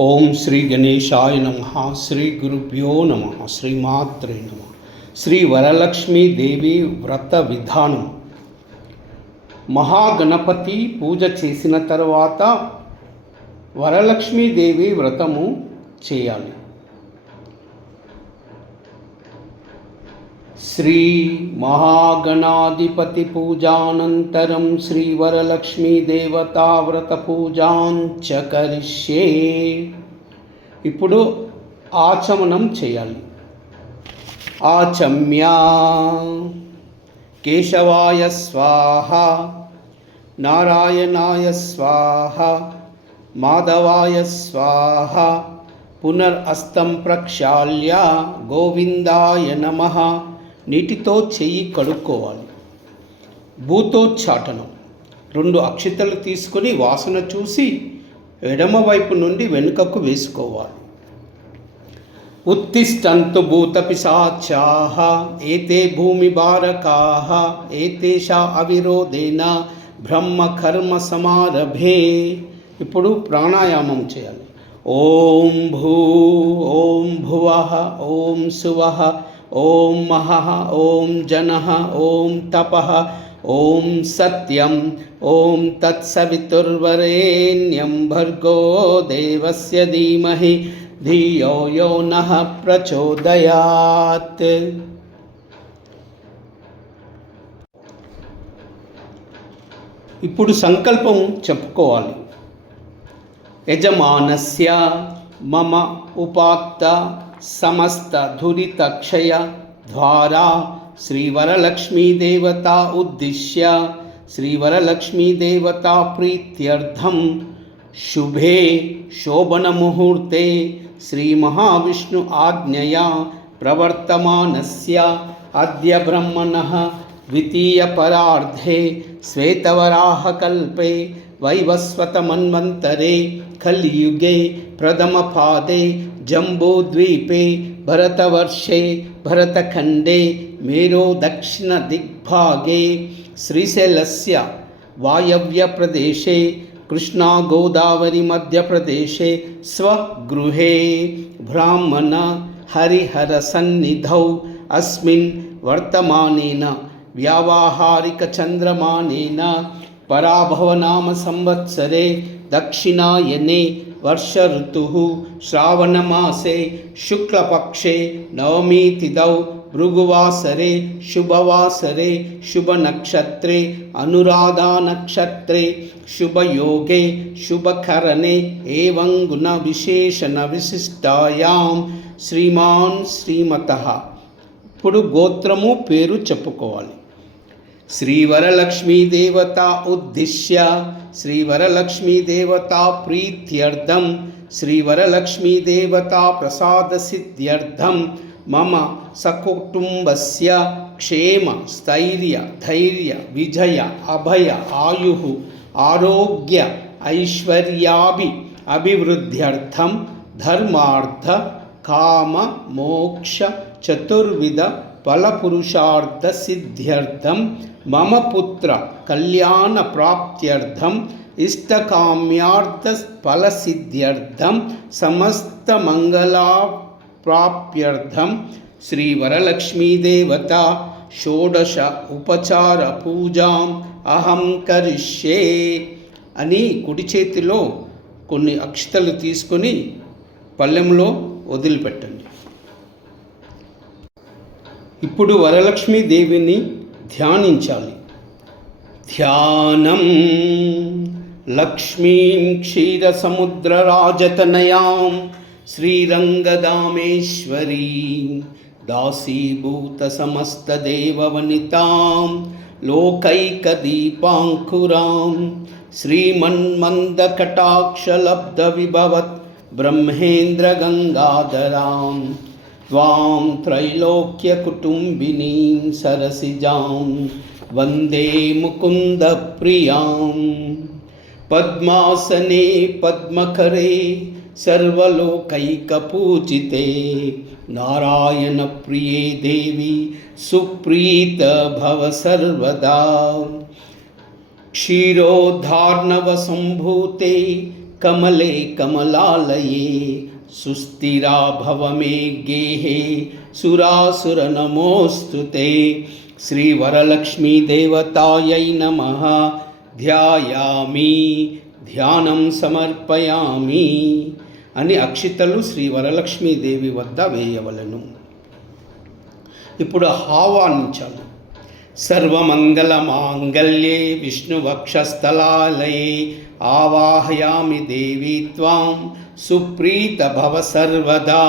ఓం శ్రీ గణేశాయ నమః. శ్రీ గురుభ్యో నమః. శ్రీమాత్రే నమః. శ్రీ వరలక్ష్మీ దేవి వ్రత విధానం. మహాగణపతి పూజ చేసిన తర్వాత వరలక్ష్మీదేవి వ్రతము చేయాలి. శ్రీ మహాగణాధిపతి పూజానంతరం శ్రీ వరలక్ష్మీ దేవతా వ్రత పూజాంచ కరిష్యే. ఇప్పుడు ఆచమనం చేయాలి. ఆచమ్య కేశవాయ స్వాహ, నారాయణాయ స్వాహ, మాధవాయ స్వాహ. పునరస్తం ప్రక్షాళ్య గోవిందాయ నమః. నీటితో చెయ్యి కడుక్కోవాలి. భూతోచ్చాటనం. 2 అక్షితలు తీసుకొని వాసన చూసి ఎడమ వైపు నుండి వెనుకకు వేసుకోవాలి. ఉత్తిష్టంతు భూత పిశాచాః ఏతే భూమి బారకాః ఏతేషా అవిరోధేన బ్రహ్మ కర్మ సమారభే. ఇప్పుడు ప్రాణాయామం చేయాలి. ఓం భూ, ఓం భువః, ఓం సువః, ఓం మహః, ఓం జనః, ఓం తపః, ఓం సత్యం, ఓం తత్సవితుర్వరేణ్యం భర్గో దేవస్య ధీమహి ధియో యో నః ప్రచోదయాత్. ఇప్పుడు సంకల్పం చెప్పుకోవాలి. యజమానస్య మమ ఉపాత్త సమస్త దురితక్షయ ద్వారా శ్రీవరలక్ష్మీదేవతా ఉద్దిశ్య శ్రీవరలక్ష్మీదేవతా ప్రీత్యర్థం శుభే శోభనముహూర్తే శ్రీమహావిష్ణు ఆజ్ఞయా ప్రవర్తమానస్య అద్య బ్రహ్మణః ద్వితీయపరార్ధే శ్వేతవరాహకల్పే వైవస్వతమన్వంతరే కలియుగే ప్రథమపాదే జంబూద్వీపే భరతవర్షే భరతఖండే మేరో దక్షిణ దిగ్భాగే శ్రీశైలస్య వాయవ్యప్రదేశే కృష్ణా గోదావరి మధ్యప్రదేశే స్వగృహే బ్రాహ్మణ హరిహర సన్నిధౌ అస్మిన్ వర్తమానేన వ్యావహారిక చంద్రమానేన పరాభవనామ సంవత్సరే దక్షిణాయనే వర్ష ఋతుః శ్రావణమాసే శుక్లపక్షే నవమీ తిథౌ భృగువాసరే శుభవాసరే శుభనక్షత్రే అనురాధా నక్షత్రే శుభయోగే శుభకరణే ఏవం గుణ విశేషణ విశిష్టాయాం శ్రీమాన్ శ్రీమతః. ఇప్పుడు గోత్రము పేరు చెప్పుకోవాలి. శ్రీవరలక్ష్మీదేవతా ఉద్దిశ్య శ్రీవరలక్ష్మీదేవతా ప్రీత్యర్థం శ్రీవరలక్ష్మీదేవతా ప్రసాదసిద్ధ్యర్థం మమ సకుటుంబస్య క్షేమ స్థైర్య ధైర్య విజయ అభయ ఆయుః ఆరోగ్య ఐశ్వర్యాభి అభివృద్ధ్యర్థం ధర్మార్థ కామ మోక్ష చతుర్విధ ఫలపురుషార్థ సిద్ధ్యర్థం మమ పుత్ర కళ్యాణ ప్రాప్త్యర్థం ఇష్టకామ్యార్థ ఫలసిద్ధ్యర్థం సమస్త మంగళా ప్రాప్త్యర్థం శ్రీ వరలక్ష్మీదేవతా షోడశ ఉపచార పూజాం అహం కరిష్యే అని కుడి చేతిలో కొన్ని అక్షతలు తీసుకొని పళ్ళెంలో వదిలిపెట్టండి. ఇప్పుడు వరలక్ష్మీదేవిని ధ్యానించాలి. ధ్యానం లక్ష్మీం క్షీరసముద్రరాజతనయాం శ్రీరంగదామేశ్వరీం దాసీభూత సమస్తదేవవనితాం లోకైకదీపాంకురాం శ్రీమన్మందకటాక్షలబ్ధవిభవత్ బ్రహ్మేంద్రగంగాధరాం త్వాం త్రైలోక్యకుటుంబినీం సరసిజాం వందే ముకుందప్రియాం. పద్మాసనే పద్మకరే సర్వలోకైకపూజితే నారాయణప్రియే దేవి సుప్రీత భవ సర్వదా. క్షీరోద్ధార్ణవ సంభూతే कमले कमलालये सुस्थिरा भव मे गेहे सुरासुरनमोऽस्तु ते श्रीवरलक्ष्मी देवतायै नमः ధ్యాయామి ధ్యానం సమర్పయామి అని అక్షితలు శ్రీ వరలక్ష్మీదేవి వద్ద వేయవలను. ఇప్పుడు ఆహ్వానించాలి. సర్వమంగళ మాంగళ్యే విష్ణువక్షస్థలాలయే ఆవాహయామి దేవి త్వాం సుప్రీత భవ సర్వదా.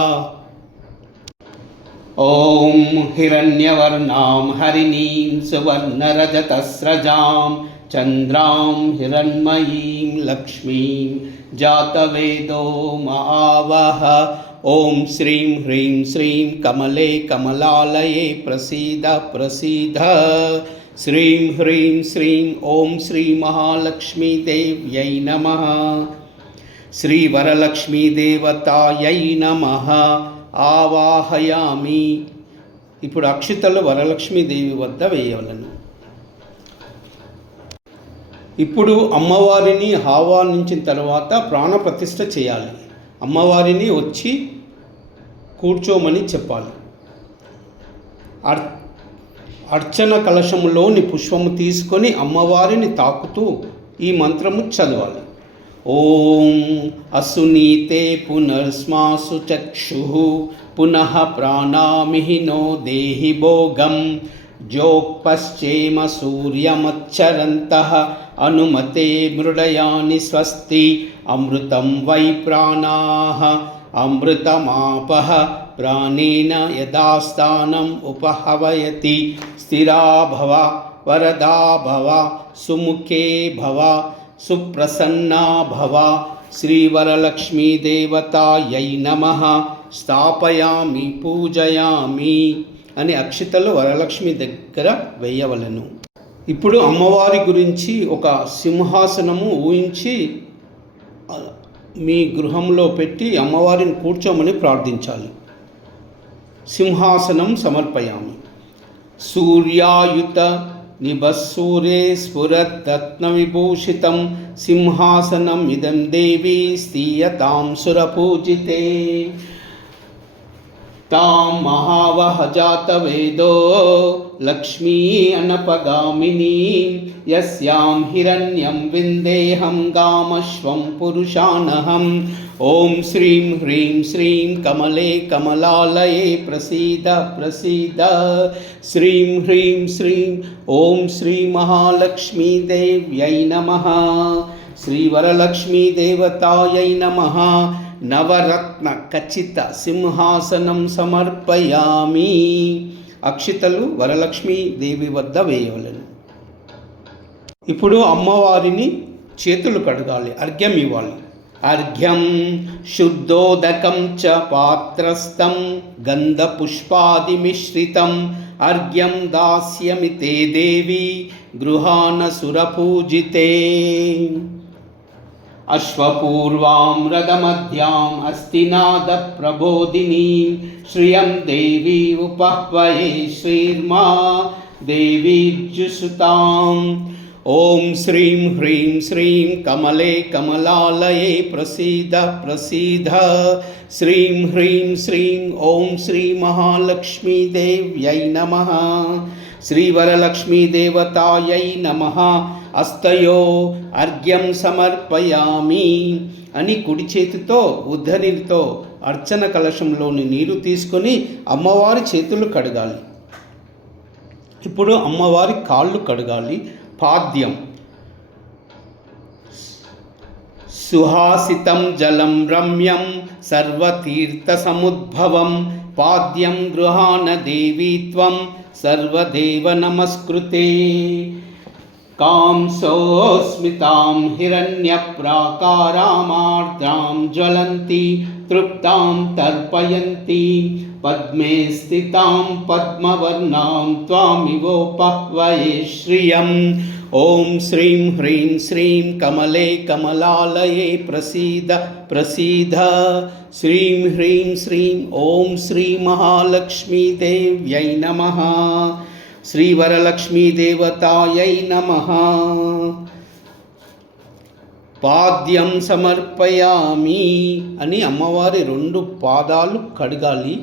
ఓం హిరణ్యవర్ణాం హరిణీం సువర్ణరజతస్రజాం చంద్రాం హిరణ్మయీం లక్ష్మీం జాతవేదో మహావహ. ఓం శ్రీం హ్రీం శ్రీం కమలే కమలాలయే ప్రసీద ప్రసీద. శ్రీం హ్రీం శ్రీం ఓం శ్రీ మహాలక్ష్మీదేవ్యై నమః. శ్రీ వరలక్ష్మీదేవతాయై నమః ఆవాహయామి. ఇప్పుడు అక్షితలు వరలక్ష్మీదేవి వద్ద వేయవలను. ఇప్పుడు అమ్మవారిని ఆహ్వానించిన తర్వాత ప్రాణప్రతిష్ఠ చేయాలి. అమ్మవారిని వచ్చి కూర్చోమని చెప్పాలి. అర్చన కలశములోని పుష్పము తీసుకొని అమ్మవారిని తాకుతూ ఈ మంత్రము చదవాలి. ఓం అసునీతే పునర్స్మాసు చక్షుః పునః ప్రాణామిహినో దేహి భోగం జోక్పశ్చేమ సూర్యమచ్చరంతః అనుమతే మృడయాని స్వస్తి అమృతం వై ప్రాణాః అమృతమాపః ప్రాణేన యథాస్థానం ఉపహవయతి. స్థిరా భవ వరదా భవ సుముఖే భవ సుప్రసన్నా భవ. శ్రీవరలక్ష్మీదేవతాయై నమః స్థాపయామి పూజయామి అని అక్షితలు వరలక్ష్మి దగ్గర వేయవలను. ఇప్పుడు అమ్మవారి గురించి ఒక సింహాసనము ఊహించి మీ గృహంలో పెట్టి అమ్మవారిని కూర్చోమని ప్రార్థించాలి. సింహాసనం సమర్పయామి. సూర్యాయుత నిభస్సూరే స్ఫురద్రత్న విభూషితం సింహాసనం ఇదం దేవి స్థీయతాం సురపూజితే. తాం మహావహ జాతవేదో లక్ష్మీ అనపగామినీ యస్యాం హిరణ్యం విందేహం గామశ్వం పురుషానహం. ఓం శ్రీం హ్రీం శ్రీం కమలే కమలాలయే ప్రసీద ప్రసీద. శ్రీం హ్రీం శ్రీం ఓం శ్రీ మహాలక్ష్మీదేవ్యై నమః. శ్రీవరలక్ష్మీదేవతాయై నమః. నవరత్న ఖచ్చిత సింహాసనం సమర్పయామి. అక్షితలు వరలక్ష్మీదేవి వద్ద వేయవలను. ఇప్పుడు అమ్మవారిని చేతులు కడగాలి, అర్ఘ్యం ఇవ్వాలి. అర్ఘ్యం శుద్ధోదకం చ పాత్రస్థం గంధపుష్పాదిమిశ్రితం అర్ఘ్యం దాస్యమి తే దేవి గృహాన సురపూజితే. అశ్వపూర్వాం రథమధ్యాం అస్తినాద ప్రబోధినీం శ్రియం దేవీ ఉపహ్వయే శ్రీర్మా దేవీర్జుసుతాం. ఓం శ్రీం హ్రీం శ్రీం కమలే కమలాలయే ప్రసీద ప్రసీద. శ్రీం హ్రీం శ్రీం ఓం శ్రీ మహాలక్ష్మీదేవ్యై నమః. శ్రీవరలక్ష్మీదేవతాయై నమః. అస్తయో అర్ఘ్యం సమర్పయామి అని కుడి చేతితో ఉద్ధరితో అర్చన కలశంలోని నీరు తీసుకొని అమ్మవారి చేతులు కడగాలి. ఇప్పుడు అమ్మవారి కాళ్ళు కడగాలి. పాద్యం సుహాసితం జలం రమ్యం సర్వతీర్థ సముద్భవం పాద్యం గృహాన దేవీ త్వం సర్వదేవ నమస్కృతే. కాంసోస్మితాం హిరణ్యప్రాకారామార్ద్రాం జ్వలంతి తృప్తాం తర్పయంతి పద్మే స్థితాం పద్మవర్ణాం త్వామివోపహ్వయే శ్రియం. ఓం శ్రీం హ్రీం శ్రీం కమలే కమలాలయే ప్రసీద ప్రసీద. శ్రీం హ్రీం శ్రీం ఓం శ్రీ మహాలక్ష్మీదేవ్యై నమః. శ్రీవరలక్ష్మీదేవతాయై నమః. పాద్యం సమర్పయామి అని అమ్మవారి 2 పాదాలు కడగాలి.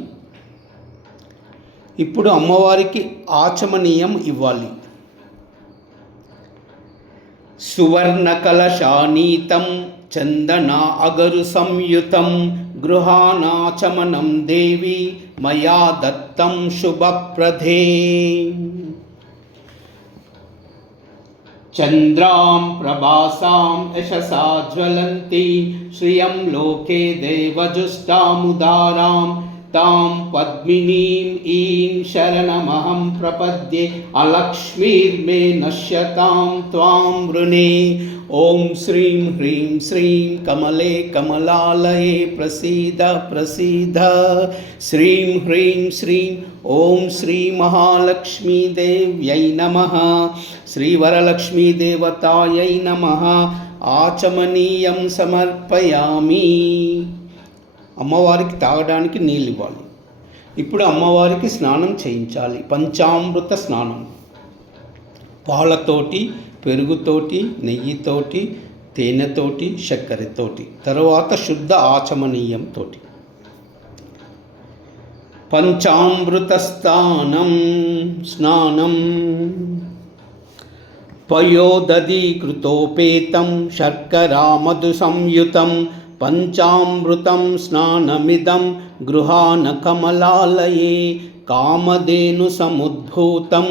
ఇప్పుడు అమ్మవారికి ఆచమనీయం ఇవ్వాలి. సువర్ణ కలశానీతం చందన అగరు సంయుతం గృహానాచమనం దేవి మయా దత్తం శుభప్రదే. చంద్రాం ప్రభాసాం యశసా జ్వలంతి శ్రియం లోకే దేవజుష్టాముదారాం తాం పద్మినీం ఈం శరణమహం ప్రపద్యే అలక్ష్మీర్మే నశ్యతాం త్వాం వృణే. ఓం శ్రీం హ్రీం శ్రీం కమలే కమలాలయే ప్రసీద ప్రసీద. శ్రీం హ్రీం శ్రీం ఓం శ్రీ మహాలక్ష్మీదేవ్యై నమః. శ్రీవరలక్ష్మీదేవతాయై నమః. ఆచమనీయం సమర్పయామి. అమ్మవారికి తాగడానికి నీళ్ళు ఇవ్వాలి. ఇప్పుడు అమ్మవారికి స్నానం చేయించాలి. పంచామృత స్నానం, పాలతోటి, పెరుగుతోటి, నెయ్యితోటి, తేనెతోటి, చక్కెరతోటి, తర్వాత శుద్ధ ఆచమనీయంతో. పంచామృత స్నానం పయోదధీకృతోపేతం శర్కరా మధు సంయుతం పంచామృతం స్నానమిదం గృహాన కమలాలయే కామధేను సముద్భూతం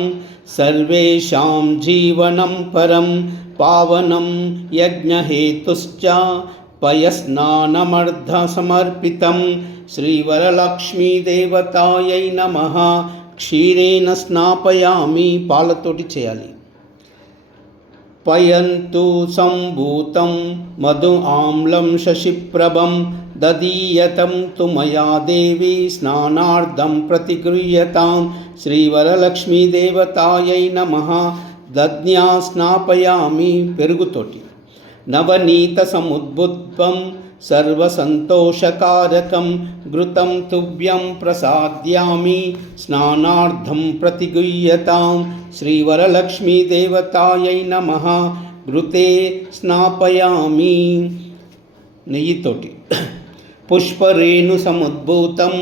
సర్వేషాం జీవనం పరం పావనం యజ్ఞహేతుశ్చ పయస్నానమర్ధ సమర్పితం. శ్రీవరలక్ష్మీదేవతాయై నమః. క్షీరేణ స్నాపయామి. పాలతోటి చేయాలి. పయంతు సంభూతం మధు ఆమ్లం శశిప్రభం దదీయతం తు మయా దేవి స్నానార్థం ప్రతిగృహ్యతాం. శ్రీవరలక్ష్మీదేవతాయై నమః. దధ్నా స్నాపయామి. పెరుగుతోటి. నవనీత సముద్భుత్వం సర్వసంతోషకారకం ఘృతం తుభ్యం ప్రసాద్యామి స్నానార్థం ప్రతిగృహ్యతాం. శ్రీవరలక్ష్మీదేవతాయై నమః. ఘృతే స్నాపయామి. నెయ్యితోటి. పుష్పరేణు సముద్భూతం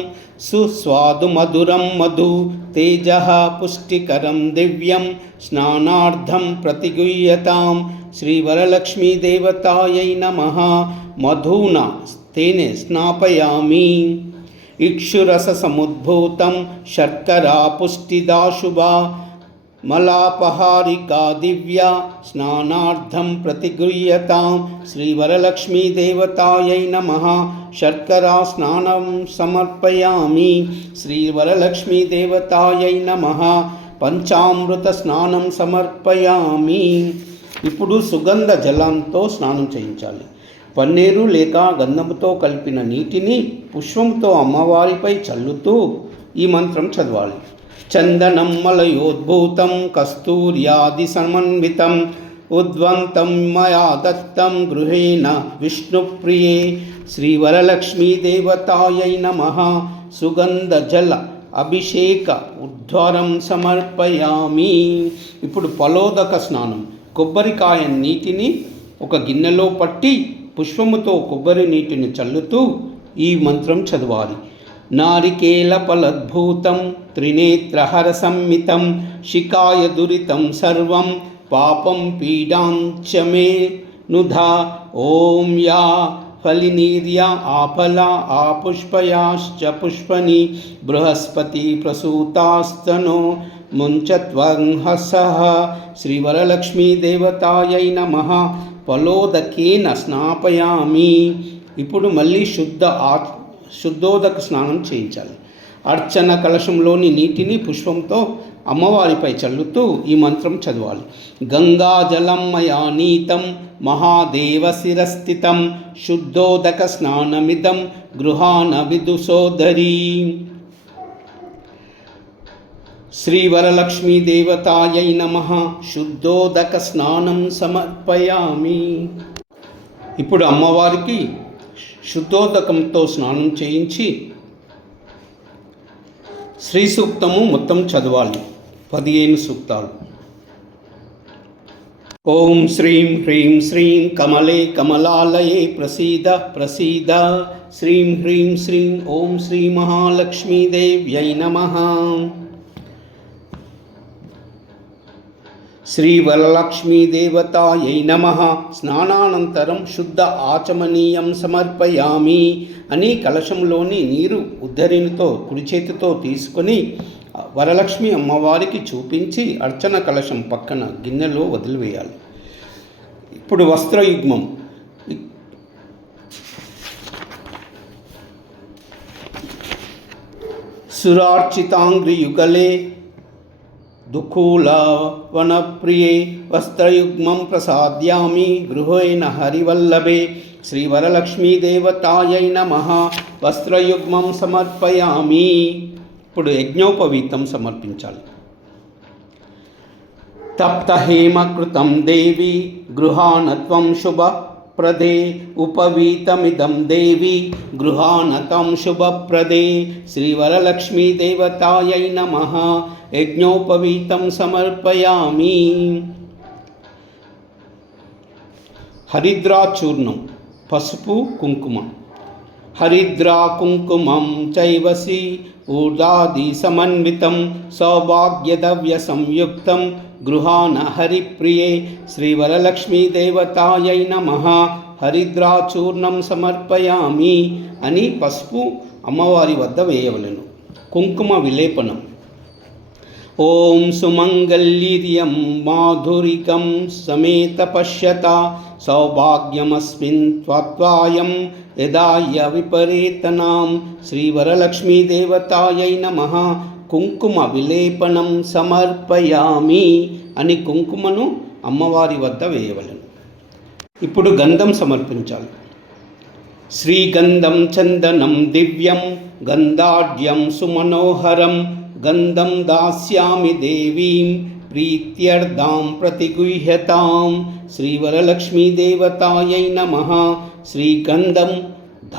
సుస్వాదు మధురం మధు తేజః పుష్టికరం దివ్యం స్నానార్థం ప్రతిగృహ్యతాం. శ్రీవరలక్ష్మీదేవతాయై నమః. మధునా తేనె స్నాపయామి. ఇక్షురస సముద్భూతం శర్కరా పుష్టిదా శుభా మలాపహారికా దివ్య స్నానార్థం ప్రతిగృహ్యతాం. శ్రీవరలక్ష్మీదేవతాయై నమః. శర్కరా స్నానం సమర్పయామి. శ్రీవరలక్ష్మీదేవతాయై నమః. పంచామృత స్నానం సమర్పయామి. ఇప్పుడు సుగంధ జలంతో స్నానం చేయించాలి. పన్నీరు లేక గంధముతో కలిపిన నీటిని పుష్పంతో అమ్మవారిపై చల్లుతూ ఈ మంత్రం చదవాలి. చందనం మలయోద్భూతం కస్తూర్యాది సమన్వితం ఉద్వంతం మయా దత్తం గృహేణ విష్ణుప్రియే. శ్రీవరలక్ష్మీదేవతాయై నమః. సుగంధ జల అభిషేక ఉద్వారం సమర్పయామి. ఇప్పుడు ఫలోదక స్నానం. కొబ్బరికాయ నీటిని ఒక గిన్నెలో పట్టి పుష్పముతో కొబ్బరి నీటిని చల్లుతూ ఈ మంత్రం చదవాలి. నారికేల ఫలద్భూతం త్రినేత్రహర సంమితం శికాయ దురితం సర్వం పాపం పీడాంచ మే నుధా. ఓం యా ఫలినీర్యా ఆఫలా ఆపుష్పయాశ్చ పుష్పని బృహస్పతి ప్రసూతాస్తనో ముంచత్వంహసః. శ్రీవరలక్ష్మీదేవతాయై నమః. ఫలోదకేన స్నాపయామి. ఇప్పుడు మళ్ళీ శుద్ధోదక స్నానం చేయించాలి. అర్చన కలశంలోని నీటిని పుష్పంతో అమ్మవారిపై చల్లుతూ ఈ మంత్రం చదవాలి. గంగాజలం మయా నీతం మహాదేవ శిరస్థితం శుద్ధోదక స్నానమిదం గృహాన విదుసోదరీ. శ్రీవరలక్ష్మీదేవతాయై నమః. శుద్ధోదక స్నానం సమర్పయామి. ఇప్పుడు అమ్మవారికి శుద్ధోదకంతో స్నానం చేయించి శ్రీ సూక్తము మొత్తం చదవాలి. 15 సూక్తాలు. ఓం శ్రీం హ్రీం శ్రీం కమలే కమలాలయే ప్రసీద ప్రసీద. శ్రీం హ్రీం శ్రీం ఓం శ్రీ మహాలక్ష్మీదేవ్యై నమః. శ్రీ వరలక్ష్మీదేవతాయై నమః. స్నానానంతరం శుద్ధ ఆచమనీయం సమర్పయామి అని కలశంలోని నీరు ఉద్ధరినితో కుడి చేతితో తీసుకొని వరలక్ష్మి అమ్మవారికి చూపించి అర్చన కలశం పక్కన గిన్నెలో వదిలివేయాలి. ఇప్పుడు వస్త్రయుగ్మం. సురార్చితాంగ్రియుగలే దుఃఖూలవనప్రియే వస్త్రయుగ్మం ప్రసాద్యామి గృహేణ హరివల్లభే. శ్రీ వరలక్ష్మీదేవతాయై నమః. వస్త్రయుగ్మం సమర్పయామి. ఇప్పుడు యజ్ఞోపవీతం సమర్పించాలి. తప్తహేమకృతం దేవి గృహాణత్వం శుభప్రదే ఉపవీతమిదం దేవి గృహాణతం శుభప్రదే. శ్రీ వరలక్ష్మీదేవతాయై నమః. యజ్ఞోపవీతం సమర్పయామి. హరిద్రాచూర్ణం, పసుపు కుంకుమ. హరిద్రా కుంకుమం చైవసి ఊర్దాది సమన్వితం సౌభాగ్యదవ్య సంయుక్తం గృహాణ హరిప్రియే. శ్రీ వరలక్ష్మీదేవతాయై నమః. హరిద్రాచూర్ణం సమర్పయామి అని పసుపు అమ్మవారి వద్ద వేయవలెను. కుంకుమ విలేపనం. ఓం సుమంగళ్యం మాధురికం సమేత పశ్యత సౌభాగ్యమస్మిన్ త్వాయం యదాయ విపరీతనాం. శ్రీ వరలక్ష్మీదేవతాయై నమః. కుంకుమ విలేపనం సమర్పయామి అని కుంకుమను అమ్మవారి వద్ద వేయవలెను. ఇప్పుడు గంధం సమర్పించాలి. శ్రీగంధం చందనం దివ్యం గంధాఢ్యం సుమనోహరం గంధం దాస్యామి దేవీం ప్రీత్యర్థాం ప్రతిగుహ్యతాం. శ్రీ వరలక్ష్మీదేవతాయై నమః. శ్రీగంధం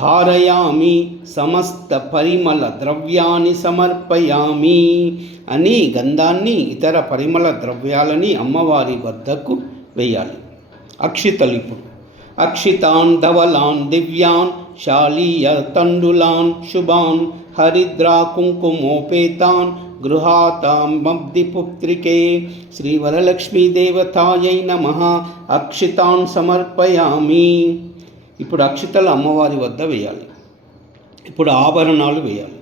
ధారయామి సమస్త పరిమళ ద్రవ్యాన్ని సమర్పయామి అని గంధాన్ని ఇతర పరిమళ ద్రవ్యాలని అమ్మవారి వద్దకు వేయాలి. అక్షితలు. ఇప్పుడు అక్షితాన్ ధవలాన్ దివ్యాన్ శాలీయ తండులాన్ శుభాన్ హరిద్రా కుంకుమోపేతాన్ గృహాతాం మబ్దిపుత్రికే. శ్రీ వరలక్ష్మీదేవతాయై నమః. అక్షితాన్ సమర్పయామి. ఇప్పుడు అక్షితలు అమ్మవారి వద్ద వేయాలి. ఇప్పుడు ఆభరణాలు వేయాలి.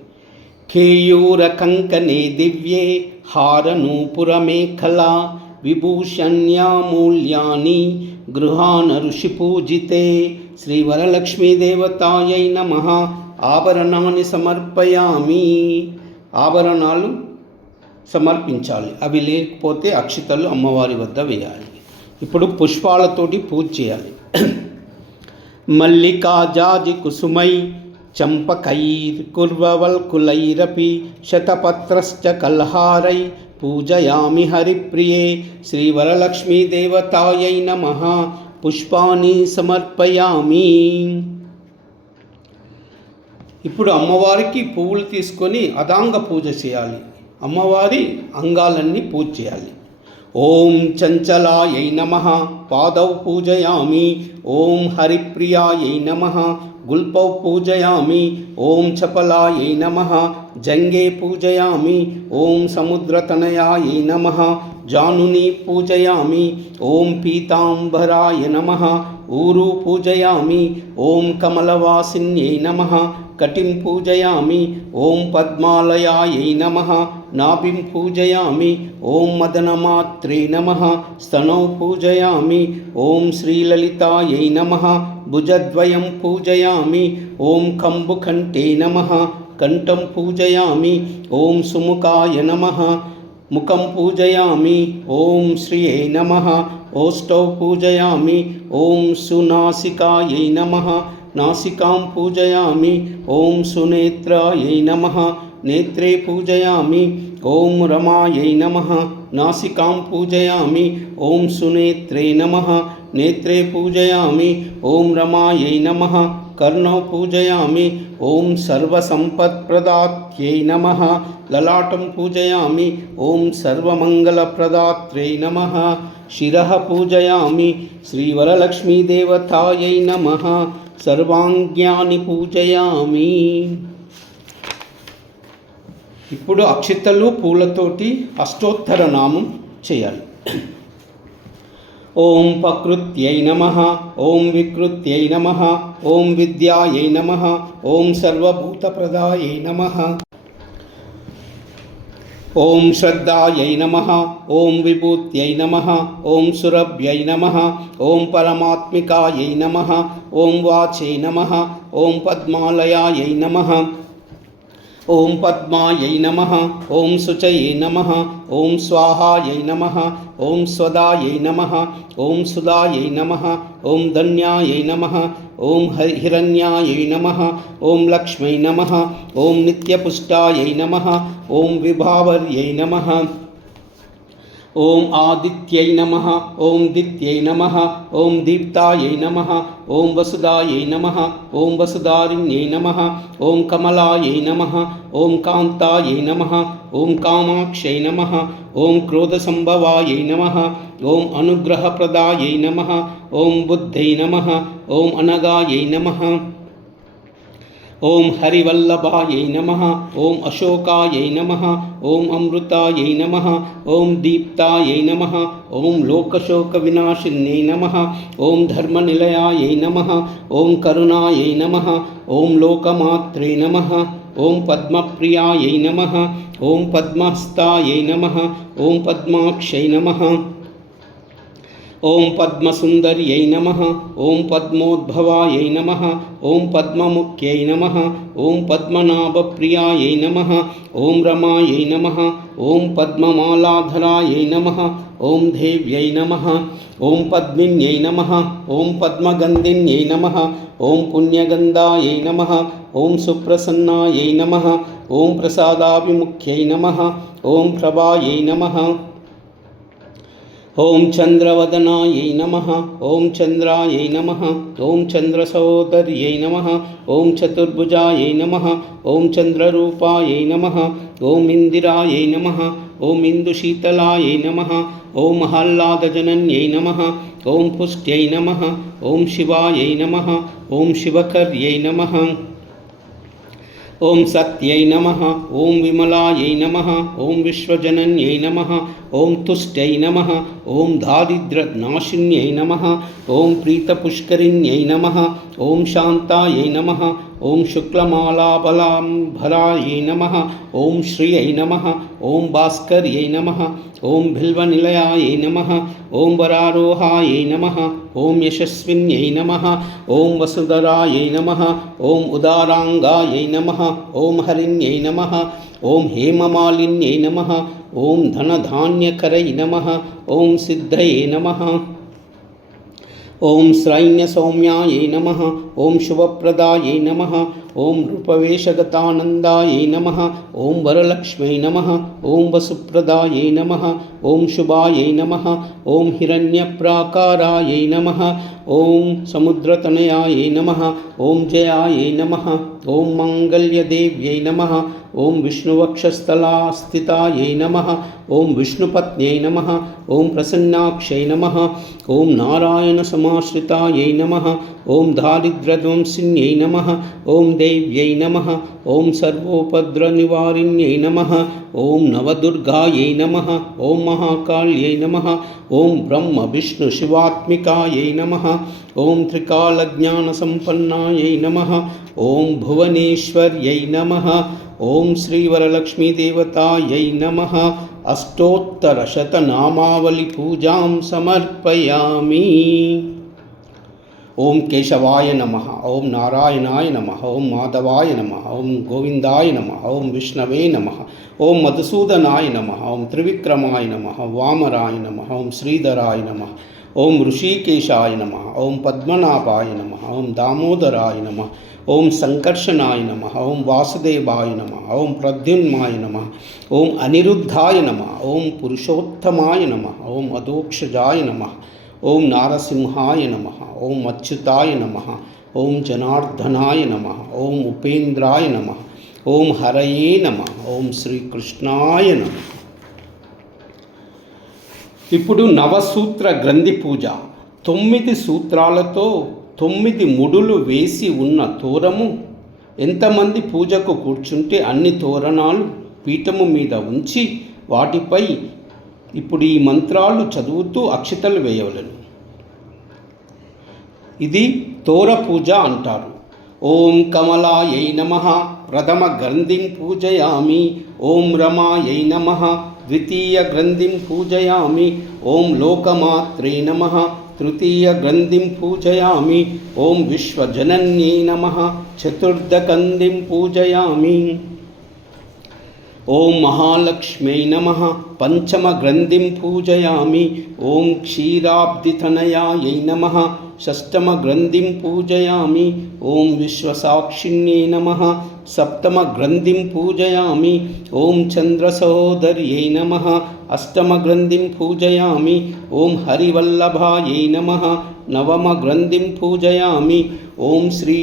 కేయూర కంకణే దివ్యే హారనూపురమేఖలా విభూషణ్యామూల్యాని గృహాణ ఋషి పూజితే. శ్రీ వరలక్ష్మీదేవతాయై నమః. ఆభరణాన్ని సమర్పయామి. ఆభరణాలు సమర్పించాలి. అవి లేకపోతే అక్షితలు అమ్మవారి వద్ద వేయాలి. ఇప్పుడు పుష్పాలతోటి పూజ చేయాలి. మల్లికాజాజి కుసుమై చంపకైర్కుర్వవల్కులైరపి శతపత్రశ్చ కల్హారై పూజయామి హరిప్రియే. శ్రీ వరలక్ష్మీదేవతాయై నమః. పుష్పాన్ని సమర్పయామి. ఇప్పుడు అమ్మవారికి పువ్వులు తీసుకొని అదాంగ పూజ చేయాలి. అమ్మవారి అంగాలన్నీ పూజ చేయాలి. ఓం చంచలాయై నమః. పాదౌ పూజయామి. ఓం హరిప్రియాయై నమః. గుల్పౌ పూజయామి. ఓం చపలాయై నమః. జంగే పూజయామి. ఓం సముద్రతనయాయై నమః. జానుని పూజయామి. ఓం పీతాంబరాయ నమః. ఊరు పూజయామి. ఓం కమలవాసిన్యై నమః. కటిం పూజయామి. ఓం పద్మాలయాయై నమః. నాభిం పూజయామి. ఓం మదనమాత్రే నమః. స్తనౌ పూజయామి. ఓం శ్రీలలితాయై నమః. భుజద్వయం పూజయామి. ఓం కంబుకంఠే నమః. కంఠం పూజయామి. ఓం సుముఖాయ నమః. ముఖం పూజయామి. ఓం శ్రియై నమః. ఓష్టౌ పూజయామి. ఓం సునాసికాయై నమః. నాసికాం పూజయామి. ఓం సునేత్రాయై నమః. నేత్రే పూజయామి. ఓం రమాయై నమః. నాసికాం పూజయామి. ఓం సునేత్రే నమః. నేత్రే పూజయామి. ఓం రమాయై నమః. कर्णौ पूजयामि ॐ सर्वसम्पत्प्रदात्यै नमः। ललाटं पूजयामि ॐ सर्वमङ्गलप्रदात्रै नमः। शिरः पूजयामि श्रीवरलक्ष्मीदेवतायै नमः। सर्वाङ्ग्यानि पूजयामि। ఇప్పుడు అక్షితలు పూలతోటి అష్టోత్తర నామం చేయాలి. ఓం ప్రకృత్యై నమః, ఓం వికృత్యై నమః, ఓం విద్యాయై నమః, ఓం సర్వభూతప్రదాయై నమః, ఓం శ్రద్ధాయై నమః, ఓం విభూత్యై నమః, ఓం సురభ్యై నమః, ఓం పరమాత్మికాయై నమః, ఓం వాచై నమః, ఓం పద్మాలయాయై నమః, ఓం పద్మాయై నమః, ఓం శుచయే నమః, ఓం స్వాహాయై నమః, ఓం స్వదాయై నమః, ఓం సుదాయై నమః, ఓం ధన్యాయై నమః, ఓం హిరణ్యాయై నమః, ఓం లక్ష్మై నమః, ఓం నిత్యపుష్టాయై నమః, ఓం విభావర్యై నమః, ఓం ఆదిత్యై నమః, ఓం దిత్యై నమః, ఓం దీప్తాయై నమః, ఓం వసుదాయై నమః, ఓం వసుదారిణ్యై నమః, ఓం కమలాయై నమః, ఓం కాంతాయై నమః, ఓం కామాక్షై నమః, ఓం క్రోధసంభవాయై నమః, ఓం అనుగ్రహప్రదాయై నమః, ఓం బుద్ధై నమః, ఓం అనగాయై నమః, ఓం హరివల్లభాయై నమః, ఓం అశోకాయై నమః, ఓం అమృతాయై నమః, ఓం దీప్తాయై నమః, ఓం లోకశోక వినాశిన్యై నమః, ఓం ధర్మనిలయాయై నమః, ఓం కరుణాయై నమః, ఓం లోకమాత్రే నమః, ఓం పద్మప్రియాయై నమః, ఓం పద్మహస్తాయై నమః, ఓం పద్మాక్షై నమః, ఓం పద్మసుందర్యై నమః, ఓం పద్మోద్భవాయై నమః, ఓం పద్మముఖ్యై నమః, ఓం పద్మనాభప్రియాయై నమః, ఓం రమాయై నమః, ఓం పద్మమాలాధరాయై నమః, ఓం దేవ్యై నమః, ఓం పద్మిన్యై నమః, ఓం పద్మగంధిన్యై నమః, ఓం పుణ్యగంధాయై నమః, ఓం సుప్రసన్నాయై నమః, ఓం ప్రసాదాభిముఖ్యై నమః, ఓం ప్రభాయై నమః, ఓం చంద్రవదనాయై నమః, ఓం చంద్రాయై నమః, ఓం చంద్రసోదర్యై నమః, ఓం చతుర్భుజాయై నమః, ఓం చంద్రరూపాయై నమః, ఓం ఇందిరాయై నమః, ఓం ఇందుశీతలాయై నమః, ఓం ఆహ్లాదజనన్యై నమః, ఓం పుష్ట్యై నమః, ఓం శివాయై నమః, ఓం శివకర్యై నమః, ఓం సత్యై నమః, ఓం విమలాయై నమః, ఓం విశ్వజనన్యై నమః, ఓం తుష్టై నమః, ఓం దారిద్ర్యనాశిన్యై నమః, ఓం ప్రీతపుష్కరిణ్యై నమః, ఓం శాంతాయై నమః, ఓం శుక్లమాలాబలాంబరాయై నమః, ఓం శ్రియై నమః, ఓం భాస్కర్యై నమః, ఓం బిల్వనిలయాయై నమః, ఓం వరారోహాయై నమః, ఓం యశస్విన్యై నమః, ఓం వసుధరాయై నమః, ఓం ఉదారాంగాయై నమః, ఓం హరిణ్యై నమః, ఓం హేమమాలిన్యై నమః, ఓం ధనధాన్యకరై నమః, ఓం సిద్ధయే నమః, ఓం శ్రైన్యసౌమ్యాయై నమః, ఓం శుభప్రదాయై నమః, ఓం రూపవేషగతానందాయై నమః, ఓం వరలక్ష్మై నమః, ఓం వసుప్రదాయై నమః, ఓం శుభాయై నమః, ఓం హిరణ్యప్రాకారాయై నమః, ఓం సముద్రతనయాయై నమః, ఓం జయాయై నమః, ఓం మాంగళ్యదేవ్యై నమః, ఓం విష్ణువక్షస్థలాస్థితాయై నమః, ఓం విష్ణుపత్న్యై నమః, ఓం ప్రసన్నాక్షై నమః, ఓం నారాయణ సమాశ్రితాయై నమః, ఓం దారిద్ర్యధ్వంసిన్యై నమః, ఓం దేవ్యై నమః, ఓం సర్వోపద్రనివారిణ్యై నమః, ఓం నవదుర్గాయై నమః, ఓం మహాకాళ్యై నమః, ఓం బ్రహ్మ విష్ణు శివాత్మికాయై నమః, ఓం త్రికాలజ్ఞానసంపన్నాయై నమః, ఓం భువనేశ్వర్యై నమః, ఓం శ్రీవరలక్ష్మీదేవతాయై నమః. అష్టోత్తరశతనామావళి పూజాం సమర్పయామి. ఓం కేశవాయ నమః, ఓం నారాయణాయ నమః, ఓం మాధవాయ నమః, ఓం గోవిందాయ నమః, ఓం విష్ణవే నమః, ఓం మధుసూదనాయ నమః, ఓం త్రివిక్రమాయ నమః, వామరాయ నమః, ఓం శ్రీధరాయ నమః, ఓం ఋషికేశాయ నమః, ఓం పద్మనాభాయ నమః, ఓం దామోదరాయ నమః, ఓం సంకర్షణాయ నమః, ఓం వాసుదేవాయ నమః, ఓం ప్రద్యుమ్నాయ నమః, ఓం అనిరుద్ధాయ నమః, ఓం పురుషోత్తమాయ నమః, ఓం అధోక్షజాయ నమః, ఓం నారసింహాయ నమః, ఓం అచ్యుతాయ నమః, ఓం జనార్దనాయ నమః, ఓం ఉపేంద్రాయ నమః, ఓం హరయే నమః, ఓం శ్రీకృష్ణాయ నమః. ఇప్పుడు నవసూత్ర గ్రంథి పూజ. 9 సూత్రాలతో 9 ముడులు వేసి ఉన్న తోరము. ఎంతమంది పూజకు కూర్చుంటే అన్ని తోరణాలు పీఠము మీద ఉంచి వాటిపై ఇప్పుడు ఈ మంత్రాలు చదువుతూ అక్షతలు వేయవలను. ఇది తోర పూజ అంటారు. ఓం కమలాయై నమః ప్రథమ గ్రంథిం పూజయామి. ఓం రమాయై నమః ద్వితీయ గ్రంథిం పూజయామి. ఓం లోకమాత్రే నమః తృతీయ గ్రంథిం పూజయామి. ఓం విశ్వజనన్యై నమః చతుర్థ పూజయామి. ఓం మహాలక్ష్మ్యై నమః పంచమ గ్రంథిం పూజయామి. ఓం క్షీరాబ్ధితనయాయై నమః షష్టమ గ్రంథిం పూజయామి. ఓం విశ్వసాక్షిణ్యై నమః సప్తమ గ్రంథిం పూజయామి. ఓం చంద్రసహోదర్యై నమః అష్టమ గ్రంథిం పూజయామి. ఓం హరివల్లభాయై నమః నవమ గ్రంథిం పూజయామి. ఓం శ్రీ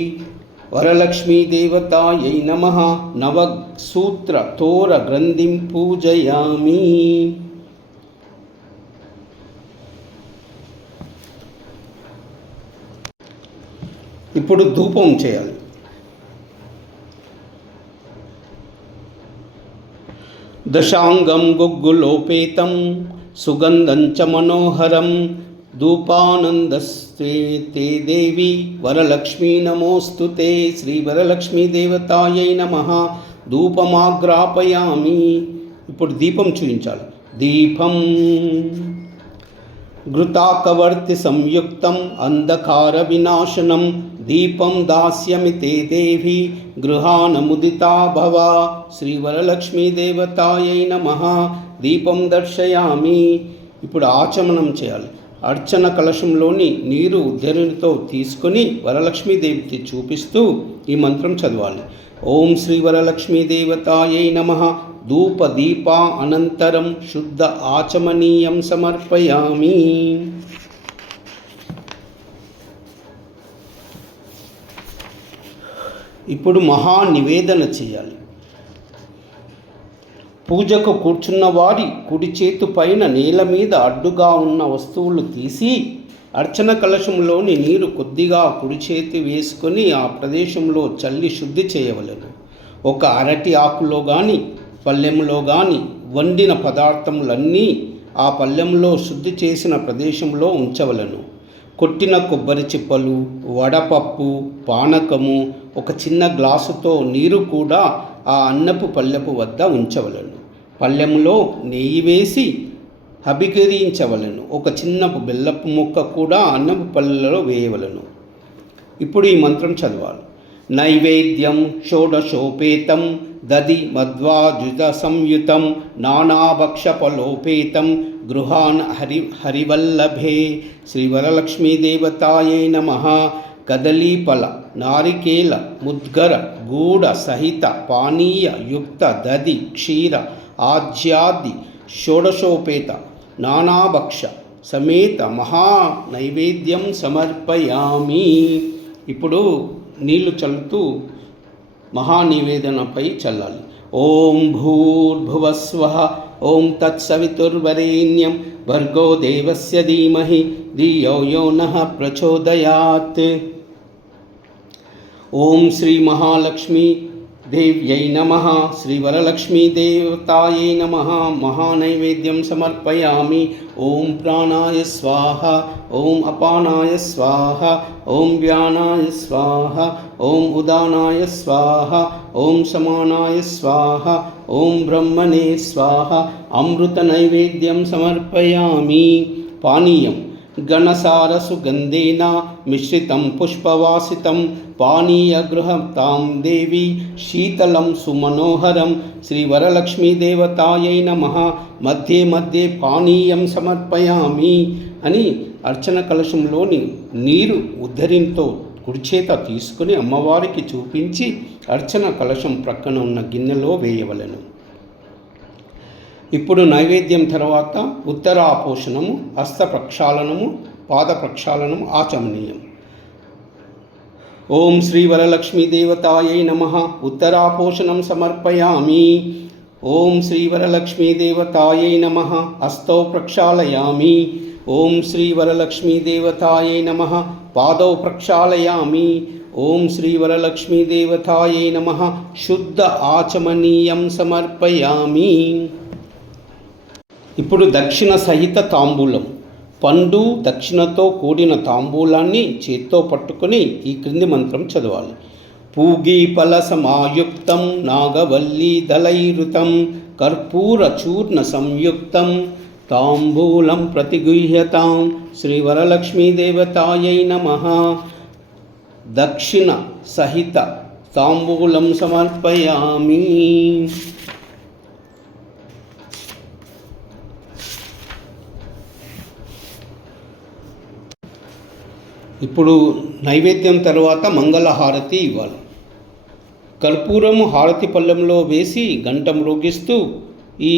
వరలక్ష్మీదేవతాయై నమః నవసూత్ర తోర గ్రంథిం పూజయామి. ఇప్పుడు ధూపం చేయాలి. దశాంగం గుగ్గులోపేతం సుగంధం చ మనోహరం ధూపానందస్తే తే దేవి వరలక్ష్మీ నమోస్తుతే. శ్రీ వరలక్ష్మీ దేవతాయై నమః ధూపమాగ్రాపయామి. ఇప్పుడు దీపం చూపించాలి. దీపం ఘృతాకవర్తి సంయుక్తం అంధకార వినాశనం దీపం దాస్యమి తే దేవి గృహానముదితా భవ. శ్రీ వరలక్ష్మీ దేవతాయై నమః దీపం దర్శయామి. ఇప్పుడు ఆచమనం చేయాలి. అర్చన కలశంలోని నీరు ఉద్ధరణితో తీసుకొని వరలక్ష్మీదేవికి చూపిస్తూ ఈ మంత్రం చదవాలి. ఓం శ్రీ వరలక్ష్మీదేవతాయై నమః ధూప దీప అనంతరం శుద్ధ ఆచమనీయం సమర్పయామి. ఇప్పుడు మహా నివేదన చేయాలి. పూజకు కూర్చున్న వారి కుడి చేతు పైన నేల మీద అడ్డుగా ఉన్న వస్తువులు తీసి అర్చన కలశంలోని నీరు కొద్దిగా కుడి చేతి వేసుకొని ఆ ప్రదేశంలో చల్లి శుద్ధి చేయవలెను. ఒక అరటి ఆకులో కానీ పళ్ళెంలో కానీ వండిన పదార్థములన్నీ ఆ పళ్ళెంలో శుద్ధి చేసిన ప్రదేశంలో ఉంచవలను. కొట్టిన కొబ్బరి చిప్పలు, వడపప్పు, పానకము, ఒక చిన్న గ్లాసుతో నీరు కూడా ఆ అన్నపు పళ్ళెపు వద్ద ఉంచవలను. పళ్ళెములో నెయ్యి వేసి అభికరించవలను. ఒక చిన్న బెల్లపు ముక్క కూడా అన్నపు పళ్ళెలో వేయవలను. ఇప్పుడు ఈ మంత్రం చదవాలి. నైవేద్యం షోడశోపేతం దది మధ్వాజుత సంయుతం నానాభక్షఫలోపేతం గృహాన్ హరివల్లభే. శ్రీ వరలక్ష్మీదేవతాయై నమః కదలీఫల నారికేల ముద్గర గూఢ సహిత పానీయ యుక్త దది క్షీర ఆజ్యాది షోడశోపేత నానాభక్ష సమేత మహా నైవేద్యం సమర్పయామి. ఇప్పుడు నీళ్లు చల్లుతూ మహానివేదనపై చల్లాలి. ఓం భూర్భువస్వః ఓం తత్సవితుర్వరేణ్యం భర్గో దేవస్య ధీమహి ధియో యో నః ప్రచోదయాత్. ఓం శ్రీ మహాలక్ష్మీ దేవ్యై నమః శ్రీ వరలక్ష్మీ దేవతాయై నమః మహానైవేద్యం సమర్పయామి. ఓం ప్రాణాయ స్వాహ ఓం అపానాయ స్వాహ ఓం వ్యానాయ స్వాహ ఓం ఉదానాయ స్వాహ ఓం సమానాయ స్వాహ ఓం బ్రహ్మణే స్వాహ. అమృత నైవేద్యం సమర్పయామి. పానీయం గణసారసుగంధేన మిశ్రితం పుష్పవాసితం పానీయగృహతాం దేవి శీతలం సుమనోహరం. శ్రీ వరలక్ష్మీదేవతాయై నమః మధ్యే మధ్యే పానీయం సమర్పయామి అని అర్చన కలశంలోని నీరు ఉద్ధరింతో కుడిచేత తీసుకుని అమ్మవారికి చూపించి అర్చన కలశం ప్రక్కన ఉన్న గిన్నెలో వేయవలెను. ఇప్పుడు నైవేద్యం తర్వాత ఉత్తరాపోషణము, హస్త ప్రక్షాళనము, పాద ప్రక్షాళనము ఆచమనీయం. ఓం శ్రీ వరలక్ష్మీదేవతాయై నమః ఉత్తరాపోషణం సమర్పయామి. ఓం శ్రీ వరలక్ష్మీదేవతాయై నమః హస్తౌ ప్రక్షాళయామి. ఓం శ్రీ వరలక్ష్మీదేవతాయై నమః పాదౌ ప్రక్షాళయామి. ఓం శ్రీ వరలక్ష్మీదేవతాయై నమః శుద్ధ ఆచమనీయం సమర్పయామి. ఇప్పుడు దక్షిణ సహిత తాంబూలం. పండు దక్షిణతో కూడిన తాంబూలాన్ని చేత్తో పట్టుకొని ఈ క్రింది మంత్రం చదవాలి. పూగీఫల సమాయుక్తం నాగవల్లీ దళైరుతం కర్పూర చూర్ణ సంయుక్తం తాంబూలం ప్రతిగృహ్యతాం. శ్రీ వరలక్ష్మీదేవతాయై నమః. దక్షిణ సహిత తాంబూలం సమర్పయామి. ఇప్పుడు నైవేద్యం తర్వాత మంగళహారతి ఇవ్వాలి. కర్పూరము హారతి పళ్ళెంలో వేసి గంట మ్రోగిస్తూ ఈ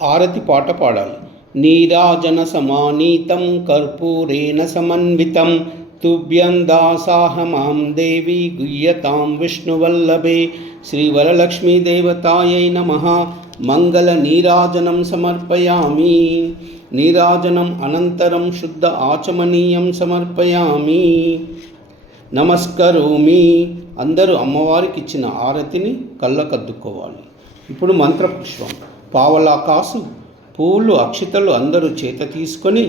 హారతి పాట పాడాలి. నీరాజన సమానీతం కర్పూరేణ సమన్వితం తుభ్యం దాసాహమాం దేవి గుయ్యతాం విష్ణువల్లభే. శ్రీ వరలక్ష్మీదేవతాయై నమః. మంగళ నీరాజనం సమర్పయామి. నీరాజనం అనంతరం శుద్ధ ఆచమనీయం సమర్పయామి. నమస్కరోమి. అందరూ అమ్మవారికి ఇచ్చిన ఆరతిని కళ్ళకద్దుకోవాలి. ఇప్పుడు మంత్రపుష్పం, పావలా కాసు, పూలు, అక్షితలు అందరూ చేత తీసుకొని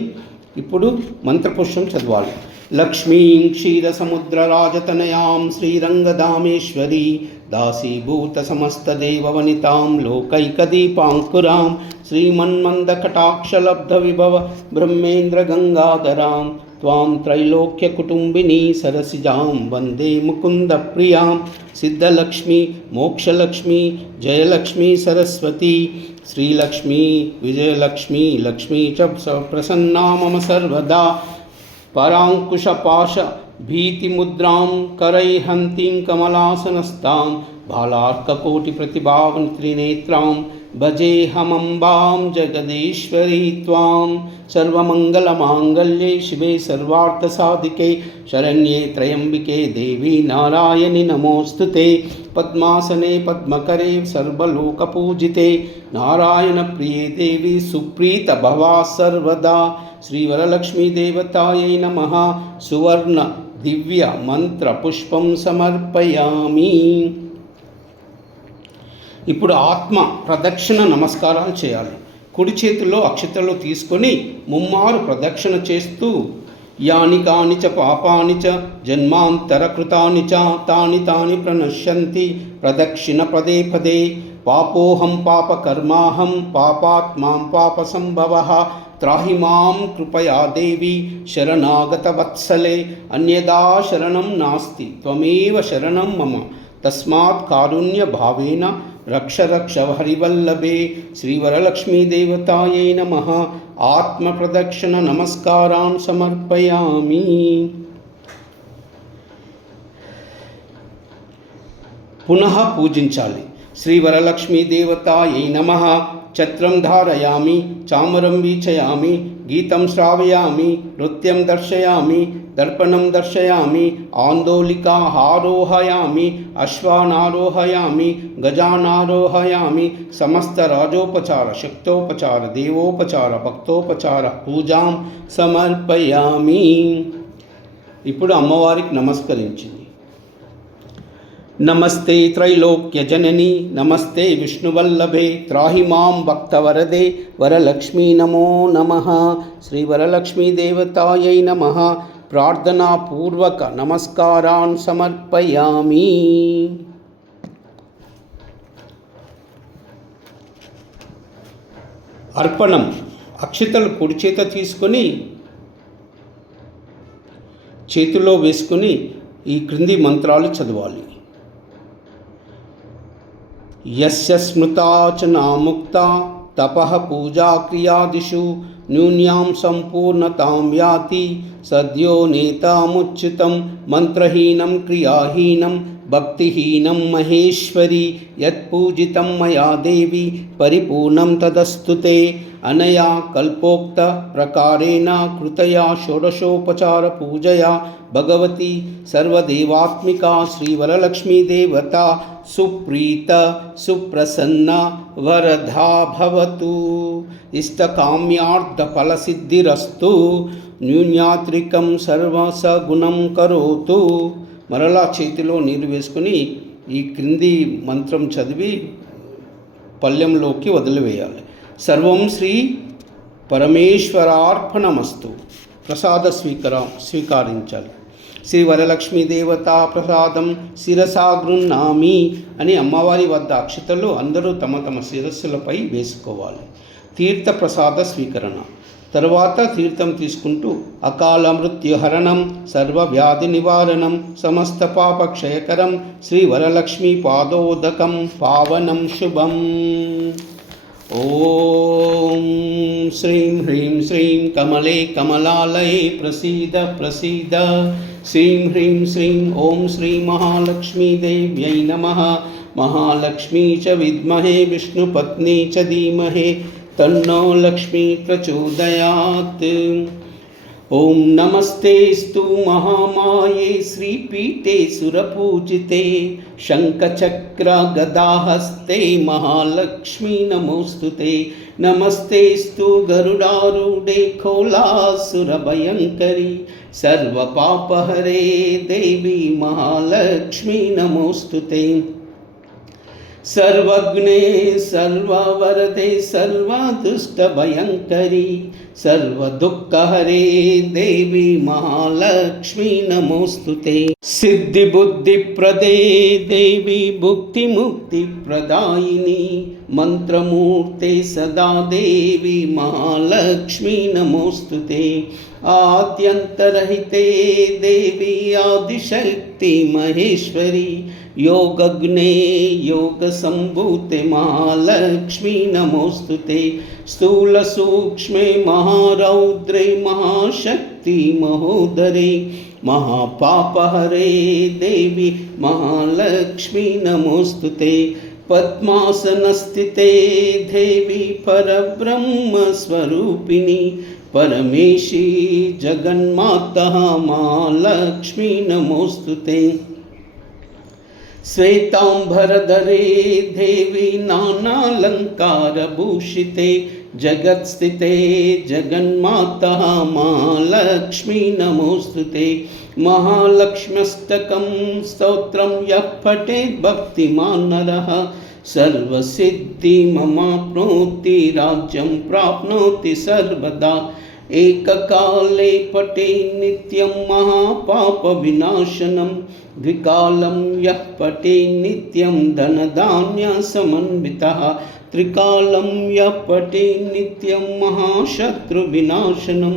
ఇప్పుడు మంత్రపుష్పం చదవాలి. లక్ష్మీం క్షీరసముద్రరాజతనయాం శ్రీరంగదామేశ్వరీ దాసీభూత సమస్తదేవవనితాం లోకైకదీపాంకురాం శ్రీమన్మందకటాక్షలబ్ధ విభవ బ్రహ్మేంద్ర గంగాధరాం త్వాం త్రైలోక్యకుటుంబినీ సరసిజాం వందే ముకుంద ప్రియాం. సిద్ధలక్ష్మి, మోక్షలక్ష్మి, జయలక్ష్మి, సరస్వతి, శ్రీలక్ష్మి, విజయలక్ష్మి, లక్ష్మీ చ ప్రసన్నా మమ సర్వదా. పరాంకుశపాశ భీతిముద్రాం కరైహంతీం కమలాసనస్తాం బాలార్కకోటి ప్రతిభావన్ త్రినేత్రాం భజేహమంబాం జగదీశ్వరీ త్వాం. సర్వమంగళమాంగళ్యే శివే సర్వార్థసాధికే శరణ్యే త్రయంబికే దేవి నారాయణి నమోస్తుతే. పద్మాసనే పద్మకరే సర్వలోకపూజితే నారాయణ ప్రియే దేవి సుప్రీత భవా సర్వదా. శ్రీ వరలక్ష్మీదేవతాయై నమః. సువర్ణ దివ్య మంత్ర పుష్పం సమర్పయామి. ఇప్పుడు ఆత్మ ప్రదక్షిణ నమస్కారాలు చేయాలి. కుడి చేతిలో అక్షతలు తీసుకొని ముమ్మారు ప్రదక్షిణ చేస్తూ యాని కాని చ పాపాని చ జన్మాంతర కృతాని చ తాని తాని ప్రణశ్యంతి ప్రదక్షిణ పదే పదే. పాపోహం పాపకర్మాహం పాపాత్మాం పాపసంభవః త్రాహి మాం కృపయా దేవి శరణాగత వత్సలే. అన్యదా శరణం నాస్తి త్వమేవ శరణం మమ తస్మాత్ కారుణ్య భావేన రక్ష రక్ష హరివల్లభే. శ్రీ వరలక్ష్మీదేవతాయై నమః. ఆత్మ ప్రదక్షిణ నమస్కారాన్ సమర్పయామి. పునః పూజించాలి. శ్రీ వరలక్ష్మీదేవతాయై నమః. ఛత్రం ధారయామి, చామరం వీచయామి, గీతం శ్రావయామి, నృత్యం దర్శయామి, దర్పణం దర్శయామి, ఆందోళికాహారోహయామి, అశ్వానారోహయామి, గజానారోహయామి. సమస్త రాజోపచార, శక్తోపచార, దేవోపచార, భక్తోపచార పూజాం సమర్పయామి. ఇప్పుడు అమ్మవారికి నమస్కరించింది. నమస్తే త్రైలోక్య జనని నమస్తే విష్ణువల్లభే త్రాహి మాం భక్తవరదే వరలక్ష్మీ నమో నమః. శ్రీ వరలక్ష్మీదేవతాయై నమః. ప్రార్థనాపూర్వక నమస్కారాన్ సమర్పయామి. అర్పణం. అక్షతలు కుడి చేత తీసుకొని చేతిలో వేసుకొని ఈ క్రింది మంత్రాలు చదవాలి. యస్య స్మృతాచనా ముక్తా తపః పూజా క్రియాదిషు న్యూన్యాం సంపూర్ణతాం యాతి సద్యో నేతాముచ్యుతం. మంత్రహీనం క్రియాహీనం భక్తిహీనం మహేశ్వరి యత్పూజితం మయా దేవి పరిపూర్ణం తదస్తు తే అనయా కల్పోక్త ప్రకారేణ కృతయా షోడశోపచార పూజయా భగవతి సర్వదేవాత్మికా శ్రీవరలక్ష్మీ దేవత సుప్రీత సుప్రసన్న వరదా భవతు ఇష్టకామ్యార్థ ఫలసిద్ధిరస్తు న్యూన్యాత్రికం సర్వసగుణం కరోతు. మరలా చేతిలో నీరు వేసుకుని ఈ క్రింది మంత్రం చదివి పళ్ళెంలోకి వదిలివేయాలి. సర్వం శ్రీ పరమేశ్వరార్పణమస్తు. ప్రసాద స్వీకరించాలి. శ్రీ వరలక్ష్మీ దేవత ప్రసాదం శిరసా గృహ్ణామి అని అమ్మవారి వద్ద అక్షతలు అందరూ తమ తమ శిరస్సులపై వేసుకోవాలి. తీర్థ ప్రసాద స్వీకరణ తరువాత తీర్థం తీసుకుంటూ అకాల మృత్యుహరణం సర్వవ్యాధి నివారణం సమస్త పాపక్షయకరం శ్రీ వరలక్ష్మీ పాదోదకం పావనం శుభం. ఓం శ్రీం హ్రీం శ్రీం కమలే కమలాలయే ప్రసీద ప్రసీద. శ్రీం హ్రీం శ్రీం ఓం శ్రీ మహాలక్ష్మీ దేవ్యై నమః. మహాలక్ష్మీ చ విద్మహే విష్ణుపత్ని చ ధీమహి తన్నో లక్ష్మీ ప్రచోదయాత్. ఓం నమస్తేస్తు మహామాయే శ్రీపీఠే సురపూజితే శంఖచక్ర గదాహస్తే మహాలక్ష్మీ నమోస్తుతే. నమస్తేస్తు గరుడారూఢే ఖోళాసురభయంకరి సర్వపాపహరే దేవి మహాలక్ష్మీ నమోస్తుతే. सर्वज्ञे सर्ववरदे सर्वदुष्टभयंकरी सर्वदुःखहरे देवी महालक्ष्मी नमोस्तुते. सिद्धिबुद्धिप्रदे देवी भुक्तिमुक्तिप्रदायिनी मंत्रमूर्ते सदा देवी महालक्ष्मी नमोस्तुते. आद्यन्तरहिते देवी आदिशक्ति महेश्वरी योगग्ने योगसम्भूते महालक्ष्मी नमोस्तुते. स्थूलसूक्ष्मे महारौद्रे महाशक्ति महोदरे महापापहरे देवी महालक्ष्मी नमोस्तुते. पद्मासनस्थिते देवी परब्रह्मस्वरूपिणी परमेशी जगन्माता महालक्ष्मी नमोस्तुते. श्वेतांबरधरे देवी नानालंकारभूषिते जगत्स्थिते जगन्माता महालक्ष्मी नमोस्तुते. महालक्ष्म्यष्टकं स्तोत्रं यः पठेत् भक्तिमान् नरः सर्वसिद्धिममाप्नोति राज्यं प्राप्नोति सर्वदा. एककाले पठे नित्यं महापापविनाशनं द्विकालं यः पठे नित्यं धनधान्यसमन्वितः त्रिकालं यः पठे नित्यं महाशत्रुविनाशनं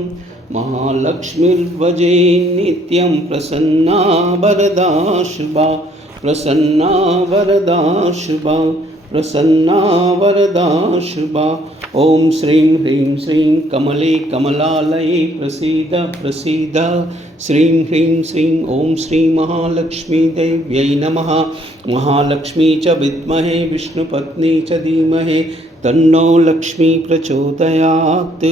महालक्ष्मीर्भजे नित्यं प्रसन्ना वरदा शुभा प्रसन्ना वरदा शुभा प्रसन्ना वरदा शुभा. ओम श्रीं ह्रीं श्रीं कमले कमलालये प्रसीद प्रसीद. श्रीं ह्रीं श्रीं ओम श्री महालक्ष्मी देव्यै नमः. महालक्ष्मी च विद्महे विष्णुपत्नी च धीमहि तन्नो लक्ष्मी प्रचोदयात्.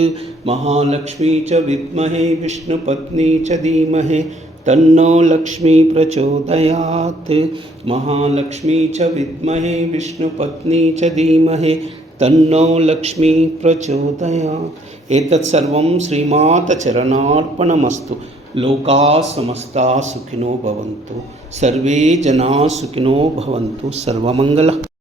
महालक्ष्मी च विद्महे विष्णुपत्नी च धीमहि तन्नो लक्ष्मी प्रचोदयात्. महालक्ष्मी च विद्महे विष्णुपत्नी च धीमहि तन्नो लक्ष्मी प्रचोदयात्. एतत् सर्वं श्रीमाता चरणार्पणमस्तु. लोकाः समस्ताः सुखिनो भवन्तु. सर्वे जनाः सुखिनो भवन्तु. सर्वमङ्गलम्.